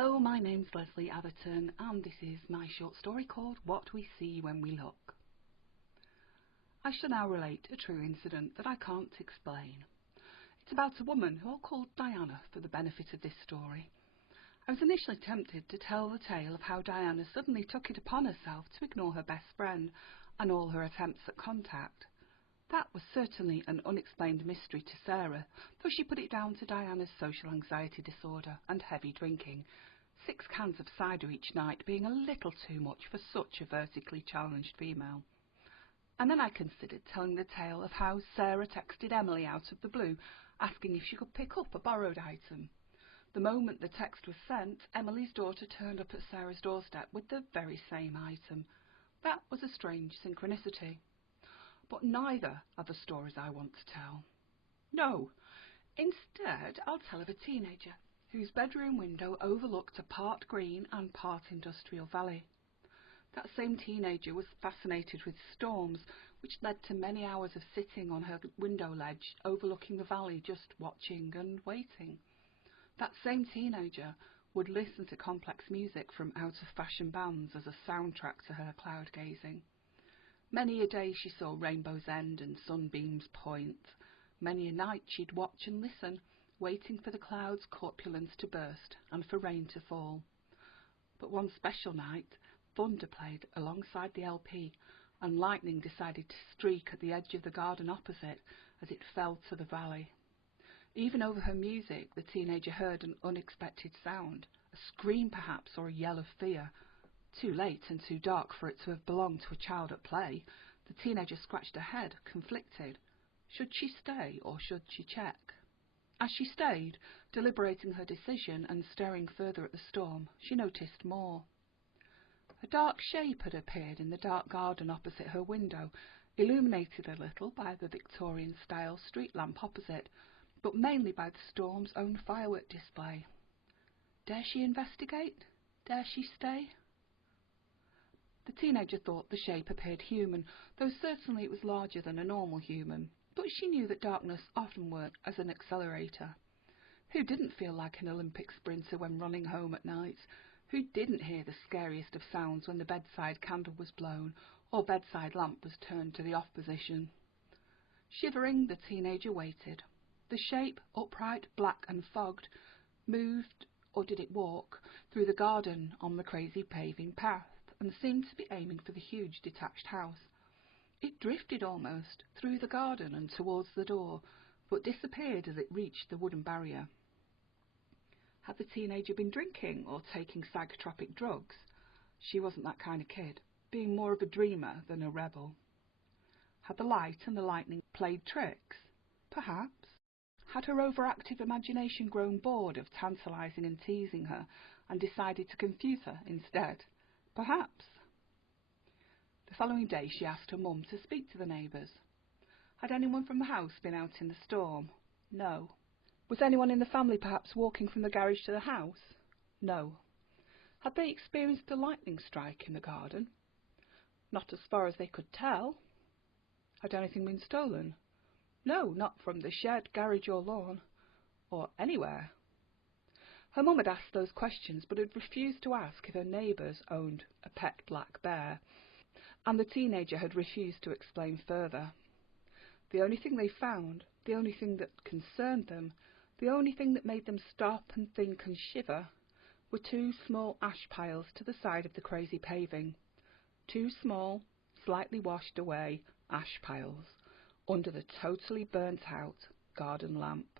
Hello, my name's Lesley Reads and this is my short story called What We See When We Look. I shall now relate a true incident that I can't explain. It's about a woman who I'll call Diana for the benefit of this story. I was initially tempted to tell the tale of how Diana suddenly took it upon herself to ignore her best friend and all her attempts at contact. That was certainly an unexplained mystery to Sarah, though she put it down to Diana's social anxiety disorder and heavy drinking, 6 cans of cider each night being a little too much for such a vertically challenged female. And then I considered telling the tale of how Sarah texted Emily out of the blue, asking if she could pick up a borrowed item. The moment the text was sent, Emily's daughter turned up at Sarah's doorstep with the very same item. That was a strange synchronicity. But neither are the stories I want to tell. No, instead I'll tell of a teenager whose bedroom window overlooked a part green and part industrial valley. That same teenager was fascinated with storms, which led to many hours of sitting on her window ledge overlooking the valley, just watching and waiting. That same teenager would listen to complex music from out-of-fashion bands as a soundtrack to her cloud gazing. Many a day she saw rainbows end and sunbeams point. Many a night she'd watch and listen, waiting for the clouds' corpulence to burst and for rain to fall. But one special night, thunder played alongside the LP, and lightning decided to streak at the edge of the garden opposite as it fell to the valley. Even over her music, the teenager heard an unexpected sound, a scream perhaps, or a yell of fear. Too late and too dark for it to have belonged to a child at play, the teenager scratched her head, conflicted. Should she stay or should she check? As she stayed, deliberating her decision and staring further at the storm, she noticed more. A dark shape had appeared in the dark garden opposite her window, illuminated a little by the Victorian-style street lamp opposite, but mainly by the storm's own firework display. Dare she investigate? Dare she stay? The teenager thought the shape appeared human, though certainly it was larger than a normal human, but she knew that darkness often worked as an accelerator. Who didn't feel like an Olympic sprinter when running home at night? Who didn't hear the scariest of sounds when the bedside candle was blown or bedside lamp was turned to the off position? Shivering, the teenager waited. The shape, upright, black and fogged, moved, or did it walk, through the garden on the crazy paving path, and seemed to be aiming for the huge detached house. It drifted almost through the garden and towards the door, but disappeared as it reached the wooden barrier. Had the teenager been drinking or taking psychotropic drugs? She wasn't that kind of kid, being more of a dreamer than a rebel. Had the light and the lightning played tricks? Perhaps. Had her overactive imagination grown bored of tantalising and teasing her and decided to confuse her instead? Perhaps. The following day she asked her mum to speak to the neighbours. Had anyone from the house been out in the storm? No. Was anyone in the family perhaps walking from the garage to the house? No. Had they experienced a lightning strike in the garden? Not as far as they could tell. Had anything been stolen? No, not from the shed, garage or lawn, or anywhere. Her mum had asked those questions, but had refused to ask if her neighbours owned a pet black bear, and the teenager had refused to explain further. The only thing they found, the only thing that concerned them, the only thing that made them stop and think and shiver, were 2 small ash piles to the side of the crazy paving. 2 small, slightly washed away ash piles under the totally burnt out garden lamp.